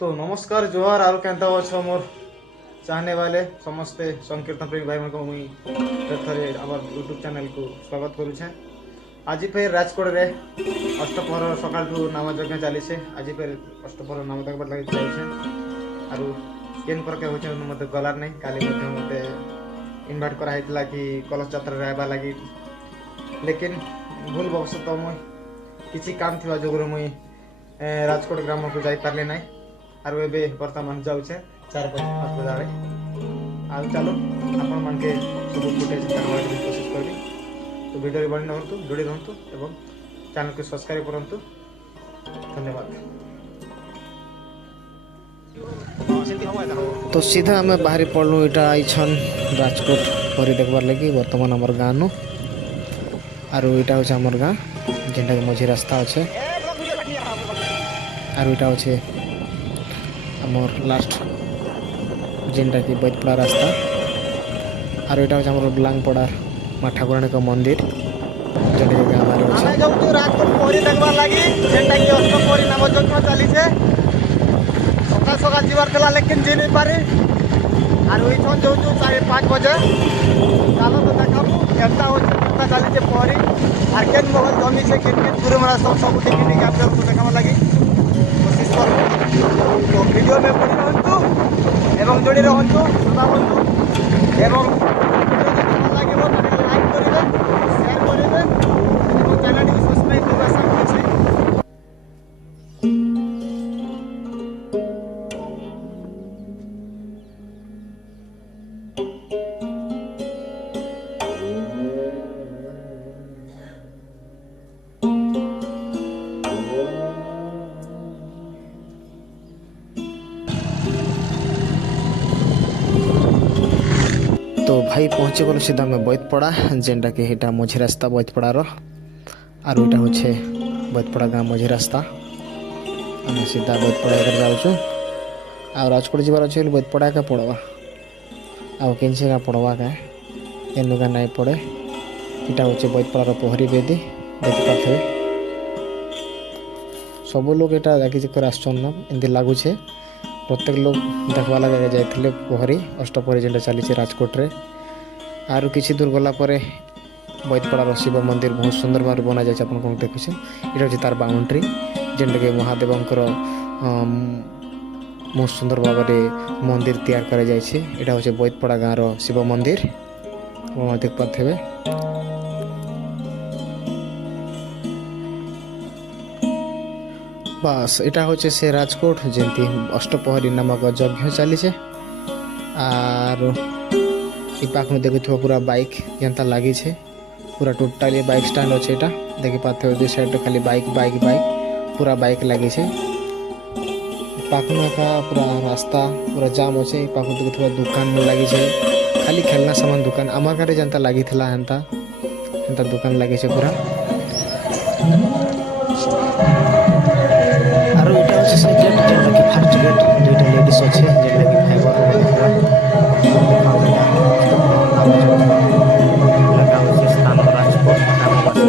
तो नमस्कार जोहार आरु केंता अच्छो मोर चाहने वाले समस्ते संकीर्तन प्रेमी भाई को मुई थरे आम यूट्यूब चैनल को स्वागत करुछे। आज फिर राजकोट रे अष्टपहर सकाल नाम यज्ञ चली आज फिर अष्टपहर नाम देखार लगे जाइए आरु केन प्रकार होचे मते गलार नहीं काली मते इनवाइट कराइला कि कलश यात्रा आवा लगी लेकिन भूल बशतः मुई किसी काम थी जो मुई राजकोट ग्राम को जाई पारले नहीं आरु एबे वर्तमान जाऊे 4-5 बजे आउ चलो आपण मान के सब फुटेज करवा कोशिश करी। तो वीडियो बनी रहतु जोड़ी रहतु एवं चैनल को सब्सक्राइब करंतु। धन्यवाद। तो सीधा आम बाहरी पड़लु इटा आईछन राजकोट परी देखबार लगी बर्तमान आमर गाँ नु आरु इटा होचे आमर गाँ जेनटा के मझी रास्ता अच्छे आरु इटा होचे आमर लास्ट जेनटा कि बैतपड़ा रास्ता आरु इटा होचे आमर ब्लांगपड़ा माँ ठाकुराणी का मंदिर जेनटा के गाँ बारे अच्छे आमे जाउछु राजकोट परी देखबार लागि जेनटा कि अष्टपहरी नाम यज्ञ चली छे सकाल सकाल जीवार थला लेकिन जी नहीं पारे आरु इछन जाउछु 4-5 बजे चलो तो देखाबू केनता होचे केनता चली छे परी आर केन महल जमी छे केन केन गुरुमरा सब टिकि आप लोग को देखाबा लागि कोशिश करू। तो वीडियो में बनी रहतु एवं जोड़ी रहतु सदा रहतु एवं वीडियो देखबार लागि लाइक करिवे शेयर करिवे एवं चैनल को सब्सक्राइब करबा सब अछि। तो भाई पहुँचे गलो सीधा में बैतपड़ा जेनटा कि एटा मझी रास्ता बैतपड़ार आरु इटा होचे बैतपड़ा गाँ मझी रास्ता आम सीधा बैतपड़ा जाऊँ आ राजकोट जीवार अच्छे बैतपड़ा का पड़वा आ केनसे का पड़वा का एनु का नहीं पड़े इटा होचे बैतपड़ार पहरी बेदी देखी पाथे सब लोग एटा देखी आसन एमती लगुचे प्रत्येक लोग देखवा लगे जाते पहरी अष्टपहरी जेनटा चली राजकोट रे आरु किसी दूर गला परे बैतपड़ार शिव मंदिर बहुत सुंदर भाव बना जाए आप देखुचे ये हूँ तार बाउंड्री जेनटा कि महादेवंकर बहुत सुंदर भाव मंदिर तैयार कर यहाँ हूँ बैतपड़ा गाँव शिव मंदिर देख पारे बस इटा हूँ से राजकोट जमी अष्टपहरी नामक यज्ञ चली आर पाख में देखु पूरा बाइक जनता लगी पूरा टोटाली बाइक स्टैंड अच्छे यहाँ देखी पाते दु साइड खाली बाइक बाइक बाइक पूरा बाइक लगी पाख में का पूरा रास्ता पूरा जाम अच्छे पाख में देखु दुकान में लगी खाली खेलना सामान दुकान आम गाँव जनता लगी हेन्ता दुकान लगी पूरा आरो इटा होचे से गेट जेनटा कि फर्स्ट गेट दुईटा लेडीज अच्छे जेनटा कि फाइबर लगा होचे स्थान राजकोट ग्रामवासी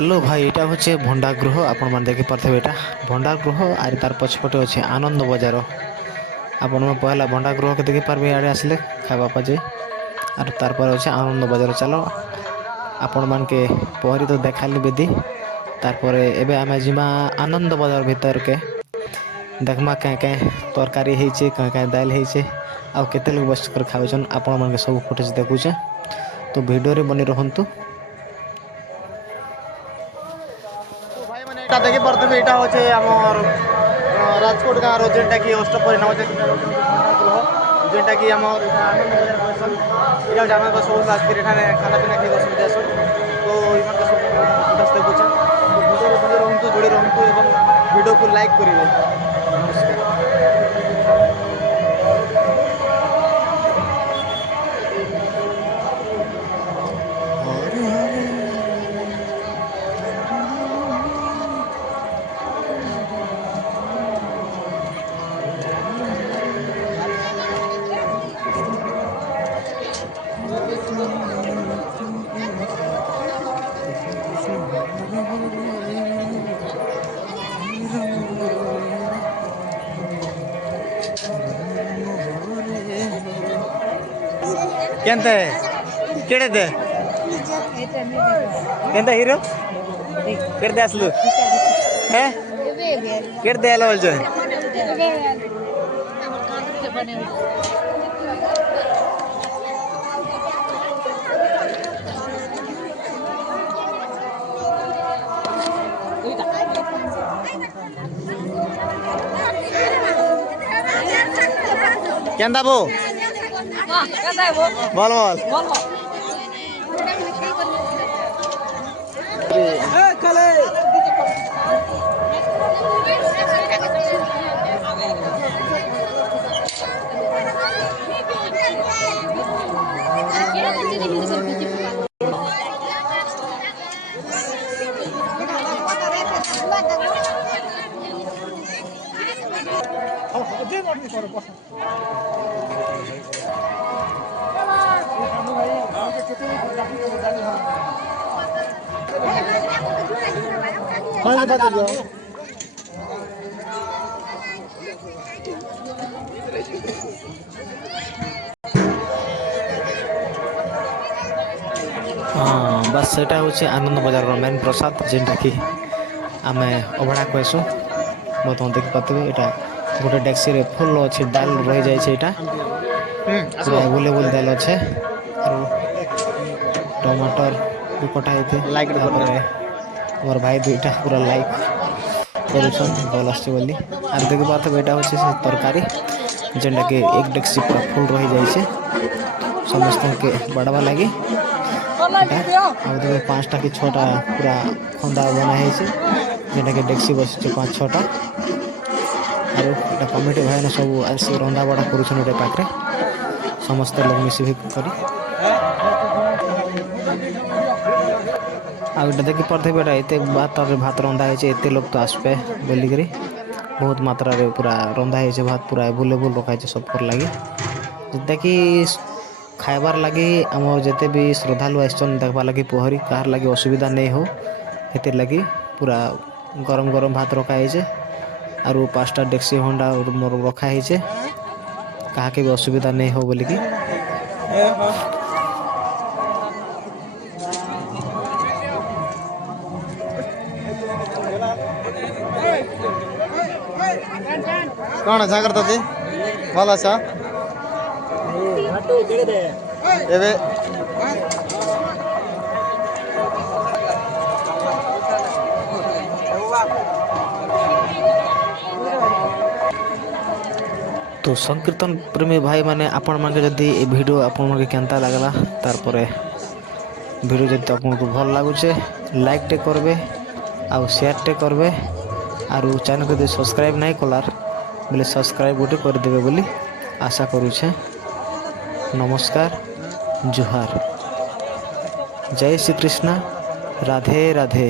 হ্যালো ভাই, এটা হচ্ছে ভণ্ডাগৃহ। আপনার দেখিপারে এটা ভণ্ডাগৃহ, আর তার পছপটে হচ্ছে আনন্দ বজার। আপনার পহলা ভণ্ডাগৃহকে দেখিপারবে ইଆଡ଼େ আসলে খাଇବା পাজে, আর তারপরে হচ্ছে আনন্দ বজার। চালো আপন মানকে পহরি তো দেখালি বেদি, তারপরে এবে আমি ଯିମା আনন্দ বজার ভিতরকে দেখমা কাঁ কাঁ তরকারি ହେଇছে, কাঁ কাঁ দাইল ହେଇছে, ଆଉ କେତେ ଲୋକ ବସିକରି ଖାଉଛନ୍। ଆପଣମାନଙ୍କୁ ସବୁ ଫୁଟେଜ୍ ଦେଖୁଛେ, ତ ଭିଡ଼ିଓରେ ବନି ରହନ୍ତୁ। ভাই মানে এটা দেখি পারতবে এটা হচ্ছে আমার রাজকোট গাঁর যেটা কি অষ্টপহরী নাম যেটা কি আমার এটা আনন্দ বাজার কইসন। এটা জানা তো সব আজকে এখানে খানা পিনা খেয়ে অসুবিধা আসুন, তো এখানকার সব ফুটেজ দেখুছে। তো ভিডিওরে ভিডিও রহন্তু, যোড়ি রহন্তু এবং ভিডিওকে লাইক করিবে। নমস্কার। କେନ୍ତେ କେଡ଼େ ଦେ କେନ୍ତା ହିରୋ କେଡ଼େ ଆସିଲୁ হ্যাঁ কেটে দেয়ালে বলছে কেন্দা বউ বল বল ହଁ ବାସ୍ ସେଇଟା ହେଉଛି ଆନନ୍ଦ ବଜାରର ମେନ୍ ପ୍ରସାଦ, ଯେନ୍ଟାକି ଆମେ ଅଭଡ଼ା କହିସୁଁ। ବର୍ତ୍ତମାନ ଦେଖିପାରୁଥିବେ ଏଇଟା ଗୋଟେ ଡେକ୍ସିରେ ଫୁଲ୍ ଅଛି, ଡାଲ ରହିଯାଇଛି। ଏଇଟା ପୁରା ଏଭେଲେବୁଲ୍ ଡାଲ ଅଛେ, ଆରୁ ଟମାଟର ବି କଟା ହେଇଥାଏ। ତାପରେ ମୋର ଭାଇ ଦୁଇଟା ପୁରା ଲାଇକ୍ କରୁଛନ୍ ଭଲ ଆସୁଛି ବୋଲି। ଆର୍ ଦେଖିପାରୁଥିବେ ଏଇଟା ହେଉଛି ସେ ତରକାରୀ, ଯେନ୍ଟାକି ଏକ ଡେକ୍ସି ପୁରା ଫୁଲ୍ ରହିଯାଇଛି ସମସ୍ତଙ୍କୁ ବାଢ଼ବା ଲାଗି। ଆଉ ଦେଖ 5ଟା କି 6ଟା ପୁରା ଖନ୍ଦା ବନା ହେଇଛି, ଯେନ୍ଟାକି ଡେକ୍ସି ବସିଛି 5-6ଟା। ଆରୁ ଏଇଟା କମିଟି ଭାଇନା ସବୁ ଆସି ରନ୍ଧା ବଢ଼ା କରୁଛନ୍ ଏଇଟା ପାଖରେ, ସମସ୍ତେ ଲୋକ ମିଶିକି କରି। ଆଉ ଏଇଟା ଦେଖିପାରୁଥିବେ ଏଇଟା ଏତେ ଭାତ ରନ୍ଧା ହେଇଛି, ଏତେ ଲୋକ ତ ଆସିବେ ବୋଲିକିରି ବହୁତ ମାତ୍ରାରେ ପୁରା ରନ୍ଧା ହେଇଛି ଭାତ, ପୁରା ଏଭେଲେବୁଲ୍ ରଖାହେଇଛି ସବକର ଲାଗି, ଯେନ୍ଟାକି ଖାଇବାର୍ ଲାଗି ଆମର ଯେତେ ବି ଶ୍ରଦ୍ଧାଳୁ ଆସିଛନ୍ ଦେଖବାର୍ ଲାଗି ପହରି କାହାର ଲାଗି ଅସୁବିଧା ନେଇ ହଉ, ହେଥିର୍ ଲାଗି ପୁରା ଗରମ ଗରମ ଭାତ ରଖା ହେଇଛେ। ଆରୁ 5ଟା ଡେକ୍ସି ହଣ୍ଡା ମୋର ରଖା ହେଇଛେ, କାହାକେ ବି ଅସୁବିଧା ନେଇ ହଉ ବୋଲିକି। କ'ଣ ସାଗର ତତେ ଭଲ ଅଛ? ଏବେ তো সংকীর্তন প্রেমী ভাই মানে ଆପଣମାନେ ଯଦି ଏ ଭିଡ଼ିଓ ଆପଣମାନଙ୍କୁ କେନ୍ତା ଲାଗଲା, ତାପରେ ଭିଡ଼ିଓ ଯଦି ଆପଣଙ୍କୁ ଭଲ ଲାଗୁଛେ ଲାଇକ୍ଟେ କରିବେ, ଆଉ ସେୟାରଟେ କରିବେ, ଆରୁ ଚ୍ୟାନେଲ୍କୁ ଯଦି ସବସ୍କ୍ରାଇବ୍ ନାଇଁ କଲାର ବୋଲେ ସବସ୍କ୍ରାଇବ୍ ଗୋଟେ କରିଦେବେ ବୋଲି ଆଶା କରୁଛେ। ନମସ୍କାର, ଜୁହାର, ଜୟ ଶ୍ରୀକୃଷ୍ଣ, ରାଧେ ରାଧେ।